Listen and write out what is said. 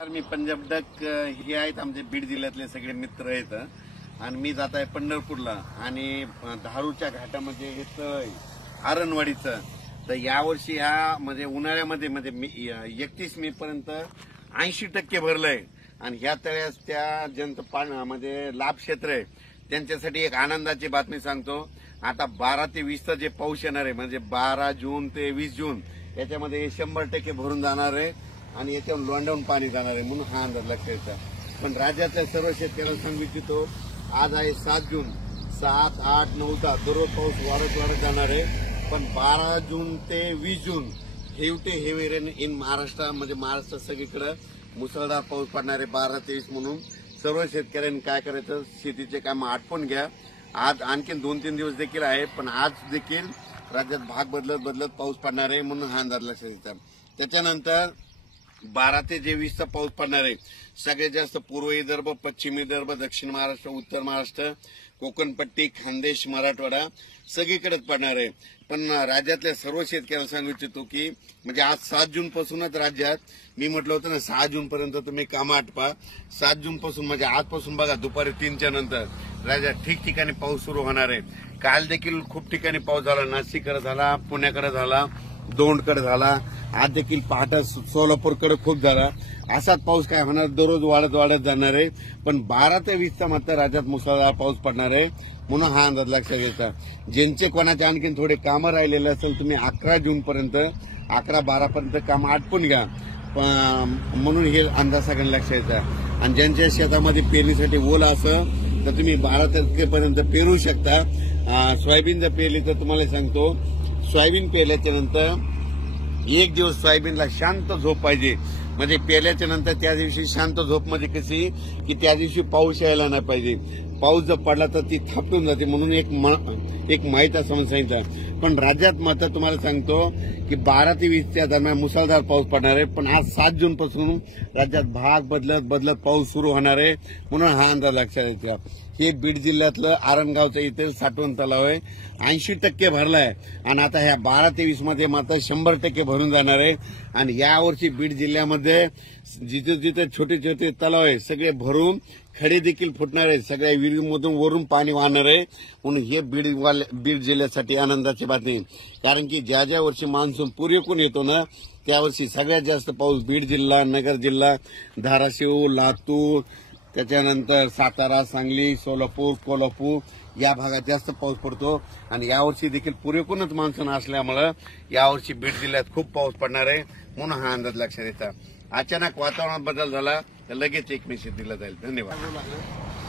मी Punjab duck हे आहेत आमचे बीड जिल्ह्यातले सगळे मित्र आहेत आणि मी जात आहे पंढरपूरला आणि धारूच्या घाटामध्ये हे तळ आहे आरणवाडीचं. तर यावर्षी ह्या म्हणजे उन्हाळ्यामध्ये म्हणजे 31 मे पर्यंत 80% भरलंय आणि ह्या तळ्यास त्या जनता म्हणजे लाभ क्षेत्र आहे त्यांच्यासाठी एक आनंदाची बातमी सांगतो. आता 12 ते 20 जे पाऊस येणार आहे म्हणजे 12 जून ते 20 जून याच्यामध्ये 100% भरून जाणार आहे आणि याच्यावर लोंढावून पाणी जाणार आहे म्हणून हा अंदाज लक्षात येतो. पण राज्यातल्या सर्व शेतकऱ्यांना सांगू इच्छितो आज आहे 7 जून 7, 8, 9 दररोज पाऊस वाढत जाणार आहे. पण 12 जून ते 20 जून हेवी रेन इन महाराष्ट्र म्हणजे महाराष्ट्र सगळीकडे मुसळधार पाऊस पडणार आहे 12 ते 20 म्हणून सर्व शेतकऱ्यांनी काय करायचं शेतीचे काम आटपून घ्या. आज आणखीन 2-3 दिवस देखील आहे पण आज देखील राज्यात भाग बदलत पाऊस पडणार आहे म्हणून हा अंदाज लक्षात येतो. त्याच्यानंतर 12 ते 20 पाऊस पडणार आहे. सगळ्यात जास्त पूर्व विदर्भ, पश्चिम विदर्भ, दक्षिण महाराष्ट्र, उत्तर महाराष्ट्र, कोकणपट्टी, खानदेश, मराठवाडा सगळीकडेच पडणार आहे. पण राज्यातल्या सर्व शेतकऱ्यांना सांगू इच्छितो की म्हणजे आज 7 जून पासूनच राज्यात मी म्हटलं होतं ना 6 जून पर्यंत तुम्ही कामं आटपा. 7 जून पासून म्हणजे आजपासून बघा दुपारी 3च्या नंतर राज्यात ठिकठिकाणी पाऊस सुरू होणार आहे. काल देखील खूप ठिकाणी पाऊस झाला. नाशिककडे झाला, पुण्याकडे झाला, दौंडकडे झाला, आज देखील पहाटे सोलापूरकडे खूप झाला. असाच पाऊस काय होणार दररोज वाढत जाणार आहे. पण 12 ते 20 मात्र राज्यात मुसळधार पाऊस पडणार आहे म्हणून हा अंदाज लक्षात घ्यायचा. ज्यांचे कोणाचे आणखीन थोडे कामं राहिलेले असेल तुम्ही 11 जून पर्यंत 11-12 पर्यंत कामं आटपून घ्या म्हणून हे अंदाज सगळ्यांना लक्षात यायचा. आणि ज्यांच्या शेतामध्ये पेरणीसाठी ओल असं तर तुम्ही 12 तारखेपर्यंत पेरू शकता. सोयाबीन जर पेरली तर तुम्हाला सांगतो सोयाबीन पेरल्याच्या नंतर एक दिवस सोयाबीनला शांत झोप पाहिजे. म्हणजे पेरल्याच्या नंतर त्या दिवशी शांत झोप म्हणजे कशी की त्या दिवशी पाऊस यायला नाही पाहिजे. पाऊस जर पडला तर ती थापून जाते म्हणून एक माहीत असं सांगितलं. पण राज्यात मात्र तुम्हाला सांगतो की 12 ते 20च्या दरम्यान मुसळधार पाऊस पडणार आहे. पण आज 7 जून पासून राज्यात भाग बदलत पाऊस सुरू होणार आहे म्हणून हा अंदाज लक्षात येतो. हे बीड जिल्ह्यातलं आरणगावचं इथे साठवण तलाव आहे 80% भरलाय आणि आता ह्या 12 ते 20 मध्ये मात्र 100% भरून जाणार आहे. आणि यावर्षी बीड जिल्ह्यामध्ये जिथे छोटे तलाव आहे सगळे भरून खडे देखील फुटणार आहे. सगळ्या विहिरीमधून वरून पाणी वाहणार आहे म्हणून हे बीड जिल्ह्यासाठी आनंदाची बातमी. कारण की ज्या वर्षी मान्सून पुरेपूर येतो ना त्यावर्षी सगळ्यात जास्त पाऊस बीड जिल्हा, नगर जिल्हा, धाराशिव, लातूर, त्याच्यानंतर सातारा, सांगली, सोलापूर, कोल्हापूर या भागात जास्त पाऊस पडतो. आणि यावर्षी देखील पुरेपूरच मान्सून असल्यामुळे यावर्षी बीड जिल्ह्यात खूप पाऊस पडणार आहे म्हणून हा अंदाज लक्षात येतात. अचानक वातावरणात बदल झाला तर लगेच एक मेसेज दिला जाईल. धन्यवाद.